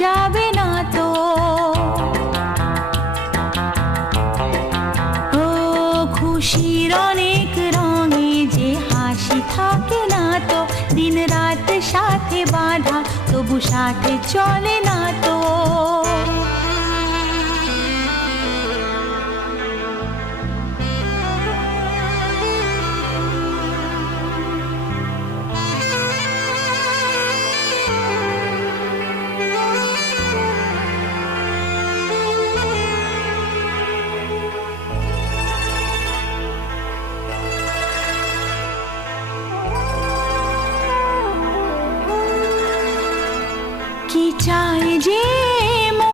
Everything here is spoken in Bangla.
যাবে না তো। ও খুশির অনেক রঙে যে হাসি থাকে না তো, দিন রাত সাথে বাঁধা তবু সাথে চলে